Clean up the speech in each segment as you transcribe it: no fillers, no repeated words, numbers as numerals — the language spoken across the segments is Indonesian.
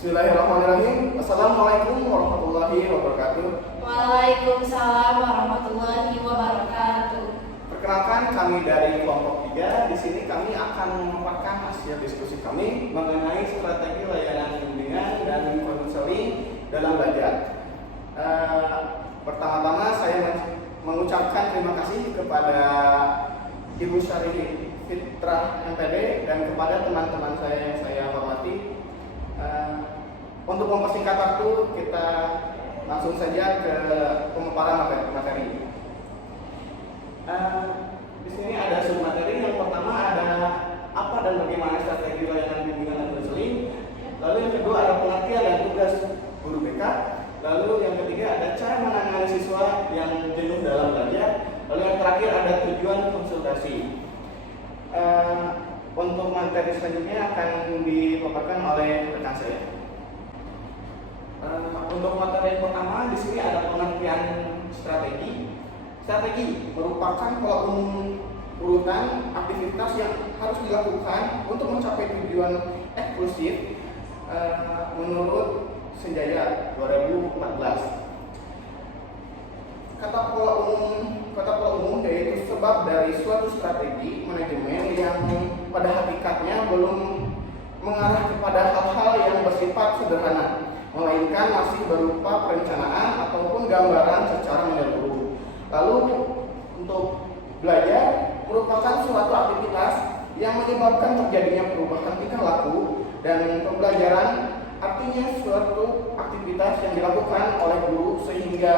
Bismillahirrahmanirrahim. Assalamualaikum warahmatullahi wabarakatuh. Waalaikumsalam warahmatullahi wabarakatuh. Perkenalkan, kami dari kelompok 3. Di sini kami akan memaparkan hasil diskusi kami mengenai strategi layanan bimbingan dan konseling dalam belajar. Pertama-tama saya mengucapkan terima kasih kepada Ibu Syarif Fitrah MPD dan kepada teman-teman saya yang saya hormati. Untuk mempersingkat waktu, kita langsung saja ke pemaparan materi. Di sini ada sub materi. Yang pertama ada apa dan bagaimana strategi layanan bimbingan dan konseling. Lalu yang kedua ada pengertian dan tugas guru BK. Lalu yang ketiga ada cara menangani siswa yang jenuh dalam belajar. Lalu yang terakhir ada tujuan konsultasi. Untuk materi selanjutnya akan dipaparkan oleh rekan saya. Untuk materi yang pertama di sini ada pengertian strategi. Strategi merupakan pola umum urutan aktivitas yang harus dilakukan untuk mencapai tujuan eksklusif menurut Senjaya 2014. Kata pola umum yaitu sebab dari suatu strategi manajemen yang pada hakikatnya belum mengarah kepada hal-hal yang bersifat sederhana, melainkan masih berupa perencanaan ataupun gambaran secara menyeluruh. Lalu untuk belajar merupakan suatu aktivitas yang menyebabkan terjadinya perubahan tingkah laku, dan pembelajaran artinya suatu aktivitas yang dilakukan oleh guru sehingga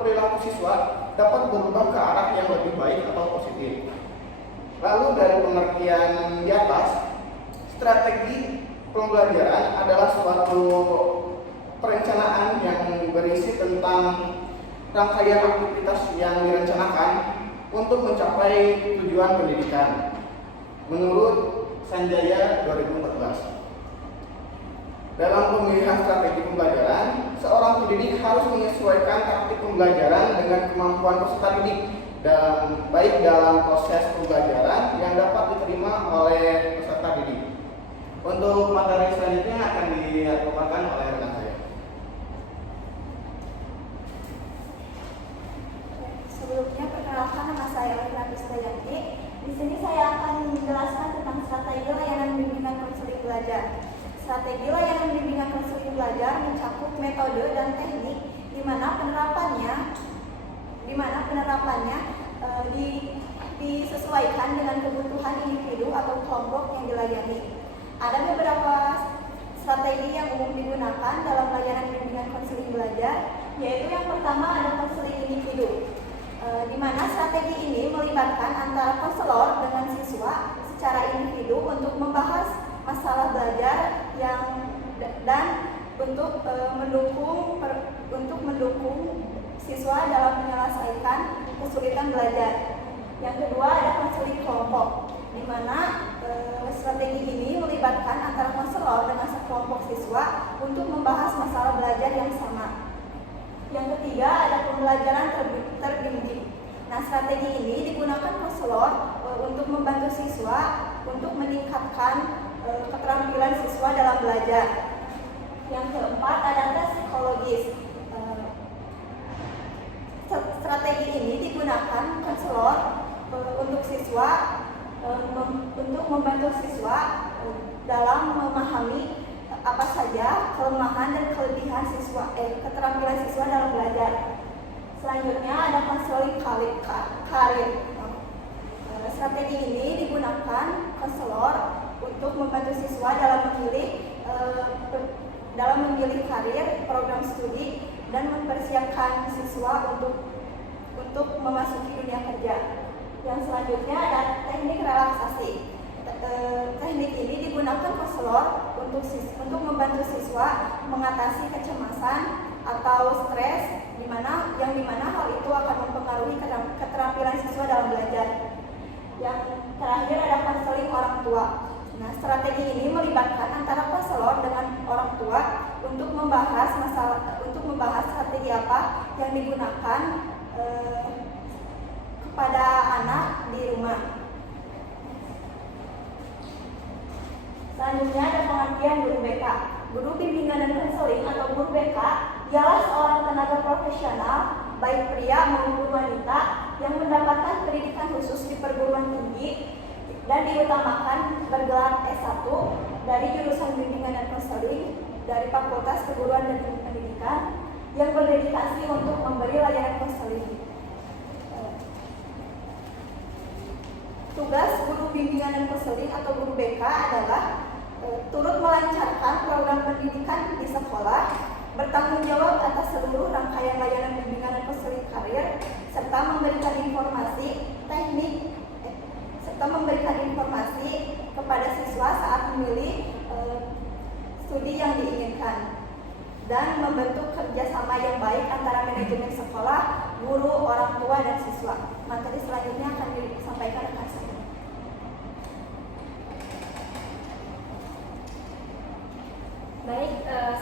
perilaku siswa dapat berubah ke arah yang lebih baik atau positif. Lalu dari pengertian di atas, strategi pembelajaran adalah suatu perencanaan yang berisi tentang rangkaian aktivitas yang direncanakan untuk mencapai tujuan pendidikan menurut Sanjaya 2014. Dalam pemilihan strategi pembelajaran, seorang pendidik harus menyesuaikan taktik pembelajaran dengan kemampuan peserta didik, dan baik dalam proses pembelajaran yang dapat diterima oleh peserta didik. Untuk materi selanjutnya akan dipaparkan oleh rekan saya. Sebelumnya perkenalkan, nama saya Elvira Krisdayanti. Di sini saya akan menjelaskan tentang strategi layanan bimbingan konseling belajar. Strategi layanan bimbingan konseling belajar mencakup metode dan teknik di mana penerapannya disesuaikan dengan kebutuhan individu atau kelompok yang dilayani. Ada beberapa strategi yang umum digunakan dalam layanan bimbingan konseling belajar, yaitu yang pertama ada konseling individu, di mana strategi ini melibatkan antara konselor dengan siswa secara individu untuk membahas masalah belajar dan untuk mendukung siswa dalam menyelesaikan kesulitan belajar. Yang kedua ada konseling kelompok, di mana strategi ini melibatkan antara konselor dengan sekelompok siswa untuk membahas masalah belajar yang sama. Yang ketiga ada pembelajaran terbimbing. Nah, strategi ini digunakan konselor untuk membantu siswa untuk meningkatkan keterampilan siswa dalam belajar. Yang keempat ada tes psikologis. Strategi ini digunakan konselor untuk siswa untuk membantu siswa dalam memahami apa saja kelemahan dan kelebihan keterampilan siswa dalam belajar. Selanjutnya ada konseling karir. Strategi ini digunakan konselor untuk membantu siswa dalam memilih karir, program studi, dan mempersiapkan siswa untuk memasuki dunia kerja. Yang selanjutnya ada teknik relaksasi. Teknik ini digunakan konselor untuk membantu siswa mengatasi kecemasan atau stres, yang dimana hal itu akan mempengaruhi keterampilan siswa dalam belajar. Yang terakhir ada konseling orang tua. Nah, strategi ini melibatkan antara konselor dengan orang tua untuk membahas strategi apa yang digunakan kepada anak di rumah. Selanjutnya ada pengertian guru BK. Guru bimbingan dan BK ialah seorang tenaga profesional, baik pria maupun wanita, yang mendapatkan pendidikan khusus di perguruan tinggi dan diutamakan bergelar S1 dari jurusan bimbingan dan konseling dari Fakultas Keguruan dan Pendidikan yang berdedikasi untuk memberi layanan konseling. Tugas guru bimbingan dan konseling atau guru BK adalah turut melancarkan program pendidikan di sekolah, bertanggung jawab atas seluruh rangkaian layanan bimbingan dan konseling karir, serta memberikan informasi teknik kepada siswa saat memilih studi yang diinginkan, dan membentuk kerjasama yang baik antara manajemen sekolah, guru, orang tua, dan siswa. Materi selanjutnya akan disampaikan rekan saya. Baik,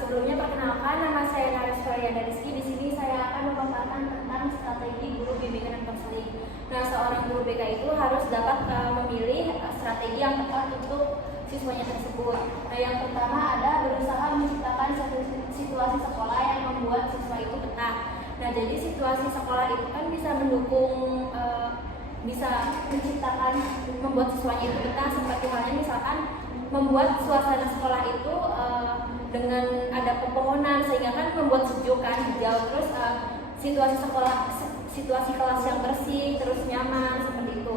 sebelumnya perkenalkan, nama saya Naris Faryana Rizky. Di sini saya akan memaparkan tentang strategi guru bimbingan dan konseling. Nah, seorang guru BK itu harus dapat memilih strategi yang tepat untuk siswanya tersebut. Nah, yang pertama ada berusaha menciptakan situasi sekolah yang membuat siswa itu betah. Nah, jadi situasi sekolah itu kan bisa mendukung, bisa menciptakan, membuat siswanya itu betah, seperti halnya misalkan membuat suasana sekolah itu dengan ada pepohonan, sehingga kan membuat sejuk kan, hijau, terus situasi kelas yang bersih, terus nyaman, seperti itu.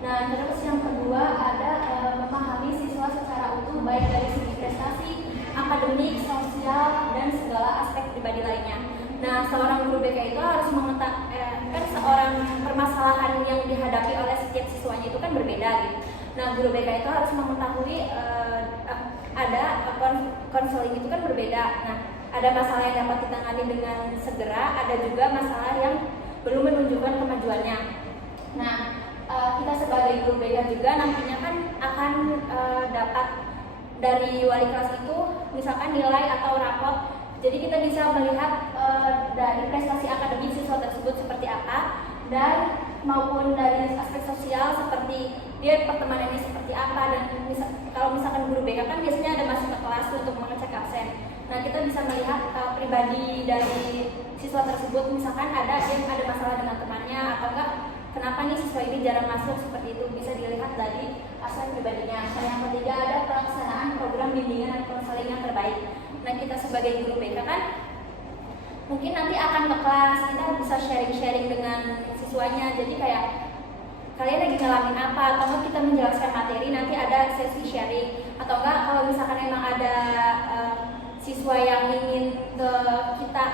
Nah, terus yang kedua ada memahami siswa secara utuh, baik dari segi prestasi, akademik, sosial, dan segala aspek pribadi lainnya. Nah, seorang guru BK itu harus mengetahui kan seorang permasalahan yang dihadapi oleh setiap siswanya itu kan berbeda gitu. Nah, guru BK itu harus mengetahui ada konseling itu kan berbeda. Nah, ada masalah yang dapat ditangani dengan segera, ada juga masalah yang belum menunjukkan kemajuannya. Nah, kita sebagai guru BK juga nantinya kan akan dapat dari wali kelas itu misalkan nilai atau rapot. Jadi kita bisa melihat dari prestasi akademik siswa tersebut seperti apa, dan maupun dari aspek sosial seperti dia pertemanannya seperti apa, dan kalau misalkan guru BK kan biasanya ada masuk ke kelas untuk mengecek absen. Nah, kita bisa melihat pribadi dari siswa tersebut, misalkan ada yang ada masalah dengan temannya atau enggak, kenapa nih siswa ini jarang masuk, seperti itu bisa dilihat dari aspek pribadinya. Nah, yang ketiga ada pelaksanaan program bimbingan dan konseling yang terbaik. Nah, kita sebagai guru BK kan mungkin nanti akan ke kelas, kita bisa sharing-sharing dengan siswanya. Jadi kayak kalian lagi ngalamin apa, atau enggak kita menjelaskan materi, nanti ada sesi sharing. Atau enggak kalau misalkan memang ada siswa yang ingin ke kita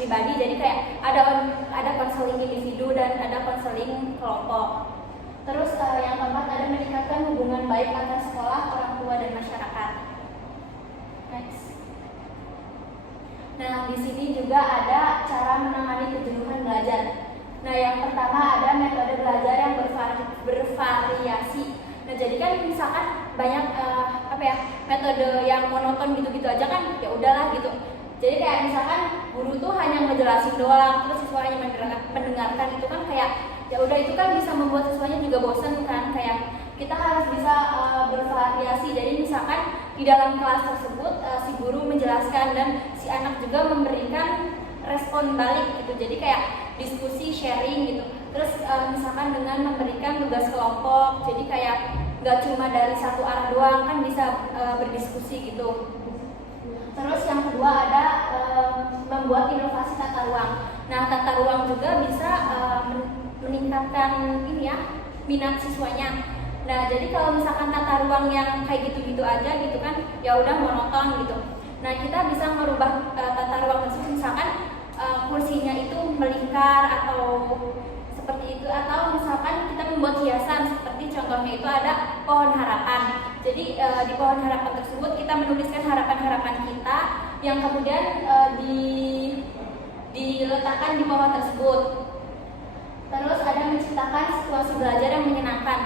pribadi, jadi kayak ada konseling individu dan ada konseling kelompok. Terus yang keempat ada meningkatkan hubungan baik antar sekolah, orang tua, dan masyarakat. Next. Nah, di sini juga ada cara menangani kejenuhan belajar. Nah, yang pertama ada metode belajar yang bervariasi. Nah, jadi kan misalkan banyak metode yang monoton gitu-gitu aja kan, ya udahlah gitu. Jadi kayak misalkan guru tuh hanya ngejelasin doang, terus siswa hanya mendengarkan, itu kan kayak ya udah, itu kan bisa membuat siswanya juga bosan kan. Kayak kita harus bisa bervariasi. Jadi misalkan di dalam kelas tersebut si guru menjelaskan dan si anak juga memberikan respon balik gitu. Jadi kayak diskusi, sharing gitu. Terus misalkan dengan memberikan tugas kelompok, jadi kayak nggak cuma dari satu arah doang, kan bisa berdiskusi gitu. Terus yang kedua ada membuat inovasi tata ruang. Nah, tata ruang juga bisa meningkatkan minat siswanya. Nah, jadi kalau misalkan tata ruang yang kayak gitu-gitu aja gitu kan, ya udah monoton gitu. Nah, kita bisa merubah tata ruang tersebut, misalkan kursinya itu melingkar atau seperti itu, atau misalkan kita membuat hiasan, seperti contohnya itu ada pohon harapan. Jadi di pohon harapan tersebut kita menuliskan harapan-harapan kita yang kemudian diletakkan di pohon tersebut. Terus ada menciptakan situasi belajar yang menyenangkan.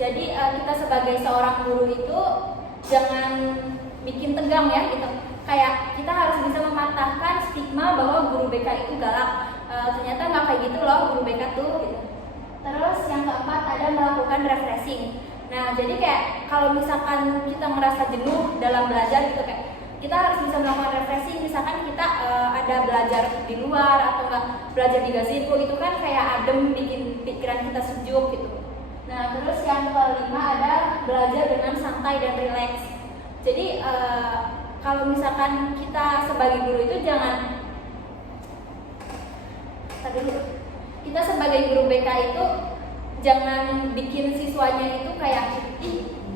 Jadi kita sebagai seorang guru itu jangan bikin tegang ya gitu. Kayak kita harus bisa mematahkan stigma bahwa guru BK itu galak. Ternyata nggak kayak gitu loh guru BK tuh gitu. Terus yang keempat ada melakukan refreshing. Nah, jadi kayak kalau misalkan kita merasa jenuh dalam belajar gitu, kayak kita harus bisa melakukan refreshing. Misalkan kita daripada belajar di luar atau enggak belajar di gazebo itu kan kayak adem, bikin pikiran kita sejuk gitu. Nah, terus yang kelima ada belajar dengan santai dan rileks. Jadi kalau misalkan kita sebagai guru itu kita sebagai guru BK itu jangan bikin siswanya itu kayak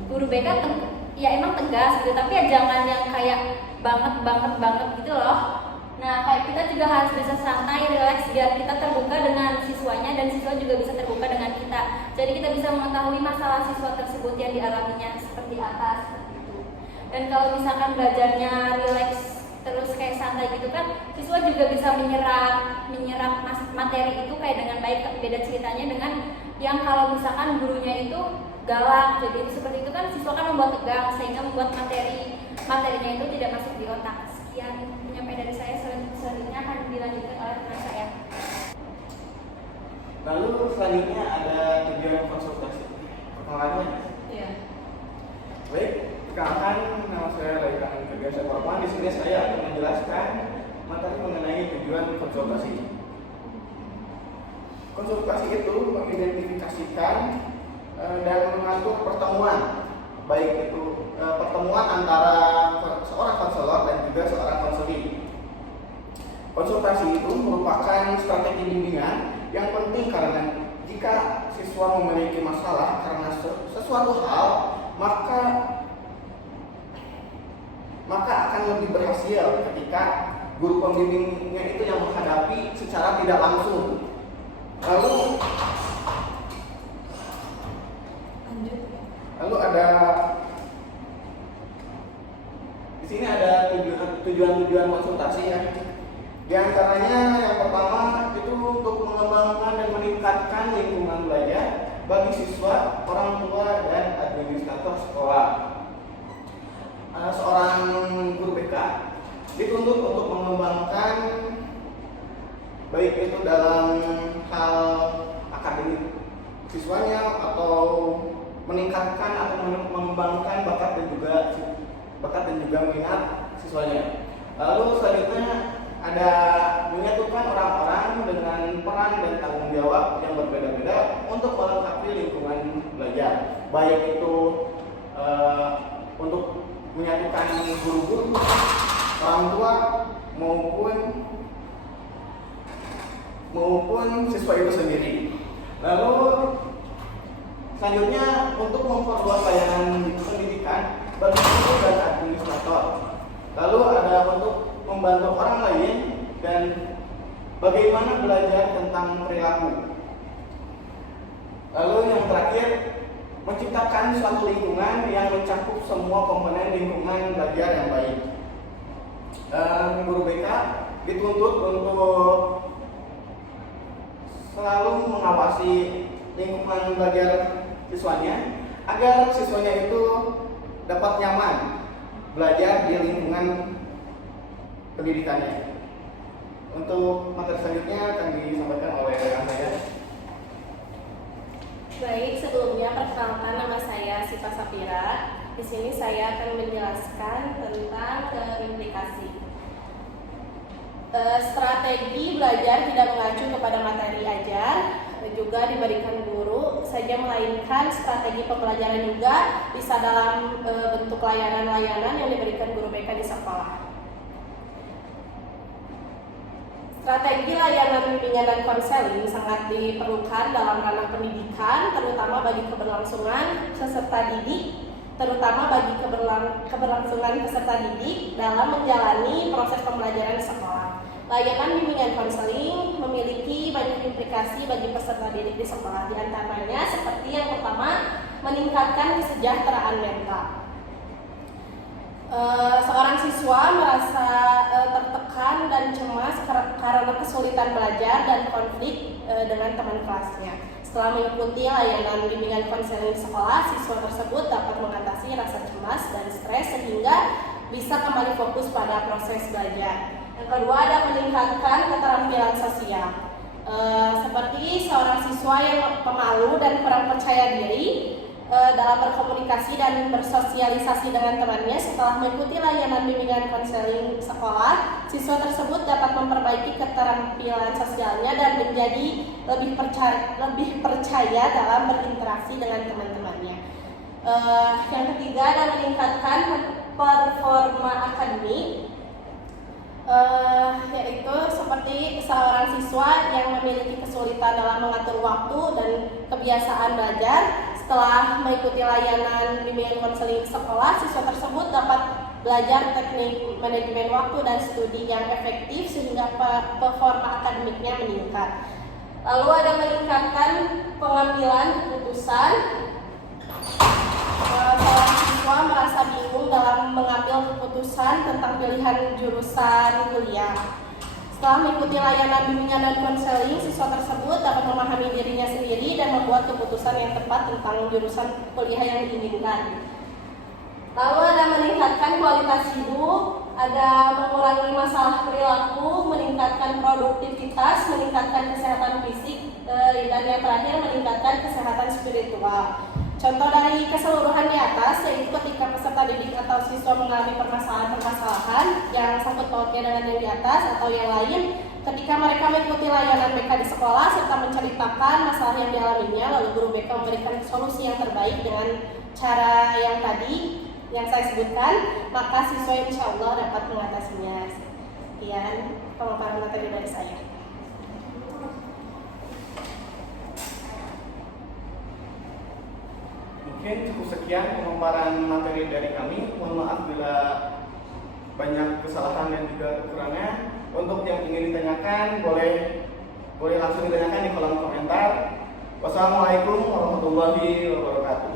guru BK ya emang tegas gitu, tapi ya jangan yang kayak banget gitu loh. Nah, kayak kita juga harus bisa santai, rileks biar kita terbuka dengan siswanya dan siswa juga bisa terbuka dengan kita. Jadi kita bisa mengetahui masalah siswa tersebut yang dialaminya seperti apa, seperti itu. Dan kalau misalkan belajarnya rileks terus kayak santai gitu kan, siswa juga bisa menyerap materi itu kayak dengan baik. Beda ceritanya dengan yang kalau misalkan gurunya itu galak, jadi seperti itu kan siswa kan membuat tegang sehingga membuat materinya itu tidak masuk di otak. Sekian penyampaian dari saya, selanjutnya akan dilanjutkan oleh teman saya. Lalu selanjutnya ada tujuan konsultasi. Perkenalan. Iya. Baik, perkenalkan nama saya Laikan Kebiasa Korban. Di sini saya akan menjelaskan materi mengenai tujuan konsultasi. Konsultasi itu mengidentifikasikan dan mengatur pertemuan, baik itu pertemuan antara seorang konselor dan juga seorang konseling. Konsultasi itu merupakan strategi bimbingan yang penting karena jika siswa memiliki masalah karena sesuatu hal, maka akan lebih berhasil ketika guru pembimbingnya itu yang menghadapi secara tidak langsung. Lalu ada di sini ada tujuan konsultasi ya. Di antaranya yang pertama itu untuk mengembangkan dan meningkatkan lingkungan belajar bagi siswa, orang tua dan administrator sekolah. Seorang guru BK dituntut untuk mengembangkan baik itu dalam hal akademik siswanya atau meningkatkan atau mengembangkan bakat dan juga minat siswanya. Lalu selanjutnya ada menyatukan orang-orang dengan peran dan tanggung jawab yang berbeda-beda untuk melengkapi lingkungan belajar, baik itu untuk menyatukan guru-guru, orang tua maupun siswa itu sendiri. Lalu selanjutnya untuk memperluas layanan pendidikan bagi guru dan administrator. Lalu ada untuk membantu orang lain dan bagaimana belajar tentang perilaku. Lalu yang terakhir, menciptakan suatu lingkungan yang mencakup semua komponen lingkungan belajar yang baik. Guru BK dituntut untuk selalu mengawasi lingkungan belajar siswanya agar siswanya itu dapat nyaman belajar di lingkungan pendidikannya. Untuk materi selanjutnya akan disampaikan oleh rekan saya. Baik, sebelumnya perkenalkan nama saya Siva Sapira. Di sini saya akan menjelaskan tentang implikasi. Strategi belajar tidak mengacu kepada materi ajar, juga diberikan guru saja, melainkan strategi pembelajaran juga bisa dalam bentuk layanan-layanan yang diberikan guru BK di sekolah. Strategi layanan bimbingan dan konseling sangat diperlukan dalam ranah pendidikan, terutama bagi keberlangsungan peserta didik, dalam menjalani proses pembelajaran di sekolah. Layanan bimbingan konseling memiliki banyak implikasi bagi peserta didik di sekolah. Di antaranya seperti yang pertama, meningkatkan kesejahteraan mental. Seorang siswa merasa tertekan dan cemas karena kesulitan belajar dan konflik dengan teman kelasnya. Setelah mengikuti layanan bimbingan konseling sekolah, siswa tersebut dapat mengatasi rasa cemas dan stres sehingga bisa kembali fokus pada proses belajar. Yang kedua, ada meningkatkan keterampilan sosial. Seperti seorang siswa yang pemalu dan kurang percaya diri dalam berkomunikasi dan bersosialisasi dengan temannya. Setelah mengikuti layanan bimbingan konseling sekolah, siswa tersebut dapat memperbaiki keterampilan sosialnya dan menjadi lebih percaya dalam berinteraksi dengan teman-temannya. Yang ketiga adalah meningkatkan performa akademik, yaitu seperti seorang siswa yang memiliki kesulitan dalam mengatur waktu dan kebiasaan belajar. Setelah mengikuti layanan bimbingan konseling sekolah, siswa tersebut dapat belajar teknik manajemen waktu dan studi yang efektif sehingga performa akademiknya meningkat. Lalu ada meningkatkan pengambilan keputusan. Seorang siswa merasa bingung dalam mengambil keputusan tentang pilihan jurusan kuliah. Setelah mengikuti layanan bimbingan dan konseling, siswa tersebut dapat memahami dirinya sendiri dan membuat keputusan yang tepat tentang jurusan kuliah yang diinginkan. Lalu ada meningkatkan kualitas hidup, ada mengurangi masalah perilaku, meningkatkan produktivitas, meningkatkan kesehatan fisik, dan yang terakhir meningkatkan kesehatan spiritual. Contoh dari keseluruhan di atas yaitu ketika peserta didik atau siswa mengalami permasalahan yang sangkut pautnya dengan yang di atas atau yang lain, ketika mereka mengikuti layanan BK di sekolah serta menceritakan masalah yang dialaminya, lalu guru BK memberikan solusi yang terbaik dengan cara yang tadi yang saya sebutkan, maka siswa insya Allah dapat mengatasinya. Sekian pemaparan materi dari saya. Mungkin cukup sekian pemaparan materi dari kami. Mohon maaf bila banyak kesalahan dan juga kekurangan. Untuk yang ingin ditanyakan boleh langsung ditanyakan di kolom komentar. Wassalamualaikum warahmatullahi wabarakatuh.